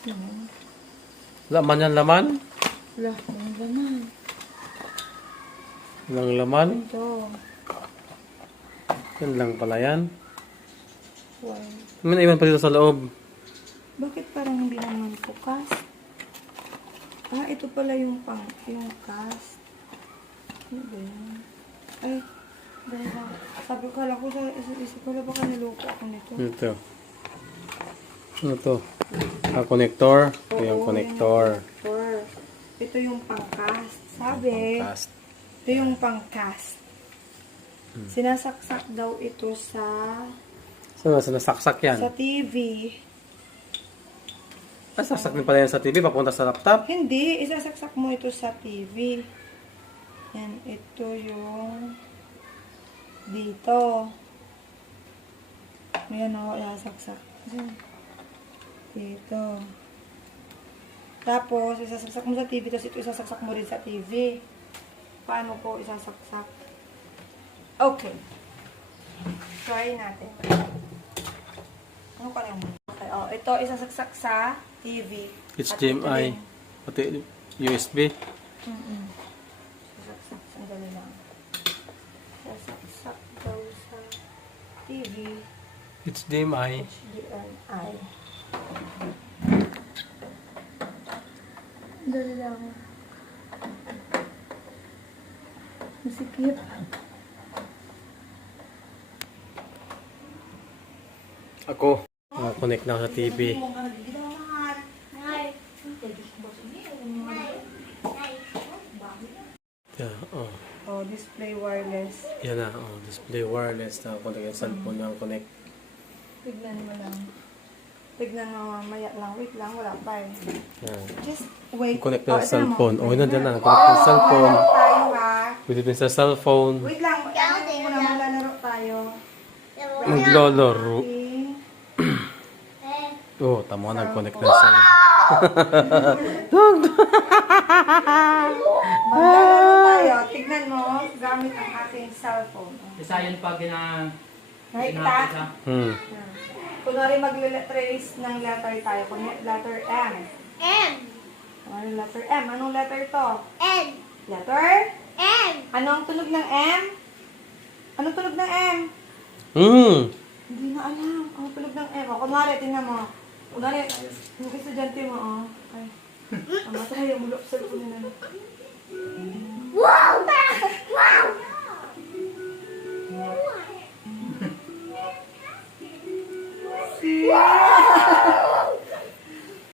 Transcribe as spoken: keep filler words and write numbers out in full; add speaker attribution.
Speaker 1: Yan.
Speaker 2: Laman yan, laman?
Speaker 1: Wala, walang laman.
Speaker 2: Walang laman?
Speaker 1: Ito.
Speaker 2: Yan lang pala yan.
Speaker 1: Wow.
Speaker 2: May naiwan pa dito sa loob.
Speaker 1: Bakit parang hindi naman po cast? Ah, ito pala yung pang, yung cast. Ano ba yan? Ay, dahil lang. Sabi ko, kala ko sa isip ko, wala baka niloko ako nito.
Speaker 2: Ito. Ano to? Ah, connector. Ito
Speaker 1: Oo,
Speaker 2: yung
Speaker 1: yan
Speaker 2: connector.
Speaker 1: connector. Ito yung pang-cast. Sabi,
Speaker 2: Cast.
Speaker 1: ito yung pang-cast.
Speaker 2: Hmm.
Speaker 1: Sinasaksak daw ito sa
Speaker 2: Saan so, nasaksak yan?
Speaker 1: sa T V.
Speaker 2: Ah, saksak din pala yan sa T V, papunta sa laptop.
Speaker 1: Hindi, isasaksak mo ito sa T V. Yan, ito yung dito. Ayan o, isasaksak. Dito. Tapos, isasaksak mo sa T V, tapos ito isasaksak mo rin sa T V. Paano ko isasaksak? Okay. Try natin. Ano ka lang? Okay, oh, ito isasaksak sa T V.
Speaker 2: H D M I. Pati U S B.
Speaker 1: Mm-mm. Sasaksak. Sandali lang. Sasaksak daw sa T V.
Speaker 2: H D M I.
Speaker 1: H D M I. Sandali lang. Masikip.
Speaker 2: Ako. Nakakonect na ako sa T V. Yeah, oh.
Speaker 1: Oh, display wireless.
Speaker 2: Yan na, oh. Display wireless. Nakakonect yung cellphone yung connect.
Speaker 1: Tignan mo lang. Tignan mo mamaya lang. Wait lang, wala pa eh.
Speaker 2: Yan.
Speaker 1: Just wait.
Speaker 2: Connect na
Speaker 1: Oh,
Speaker 2: sa
Speaker 1: ito
Speaker 2: cellphone.
Speaker 1: mo.
Speaker 2: Oh, yun na dyan na. Connect na sa cellphone.
Speaker 1: Maglalaro tayo ha.
Speaker 2: Pwede din sa cellphone.
Speaker 1: Wait lang. Ano muna maglalaro tayo?
Speaker 2: Maglalaro.
Speaker 1: Okay.
Speaker 2: Oh, tama ka nag-connect na sa
Speaker 1: Maglalaro tayo. Tignan mo. Gamit ang aking cellphone.
Speaker 3: Isa yun pag gina...
Speaker 1: Nakita?
Speaker 2: Hmm.
Speaker 1: Kunwari mag-trace ng letter tayo. Kunwari letter M.
Speaker 4: M.
Speaker 1: Kunwari letter M. Anong letter to?
Speaker 4: N.
Speaker 1: Letter?
Speaker 4: M.
Speaker 1: Ano ang tunog ng M? Anong tunog ng M?
Speaker 2: Hmm.
Speaker 1: Hindi na alam. Ano tunog ng M? O, kunwari, tingnan mo. Kunwari, yung estudyante mo, oh. Ay. Ang matay, yung mulok sa cellphone nila.
Speaker 4: Wow! Wow!
Speaker 1: See?